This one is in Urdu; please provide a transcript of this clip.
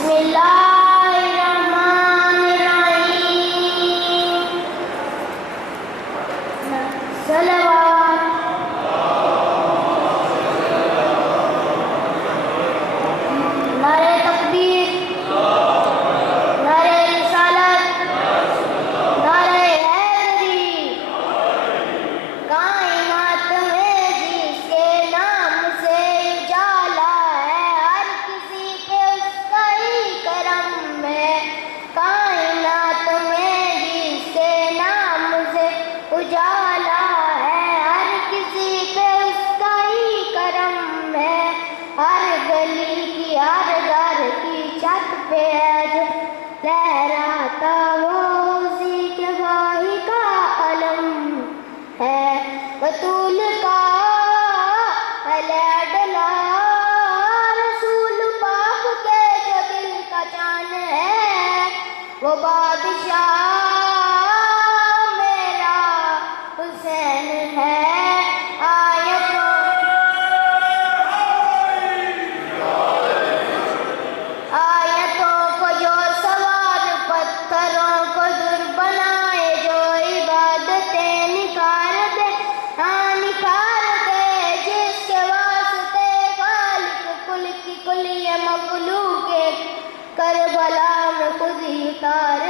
بسم اللہ الرحمن الرحیم صلوات نعرہ تکبیر نعرہ رسالت نعرہ حیدری کائنات میں جس کے نام سے اجالا ہے ہر کسی پہ اس کا ہی کرم ہے کائنات میں جس کے نام سے اجالا ہے ہر کسی پہ اس کا ہی کرم ہے ہر گلی کی ہر گھر کی چھت پہ ہے جو لہراتا وہ اسی کے بھائی کا علم ہے بطول کا ڈلا رسول پاک کے جو دل کا جان ہے وہ بادشاہ میرا حسین ہے آیتوں کو جو سوار پتھروں کو در بنائے جو عبادتیں نکھار دے ہاں نکھار دے جس کے واسطے خالق کل کی کل یہ مخلوق کربلا میں خود ہی اتار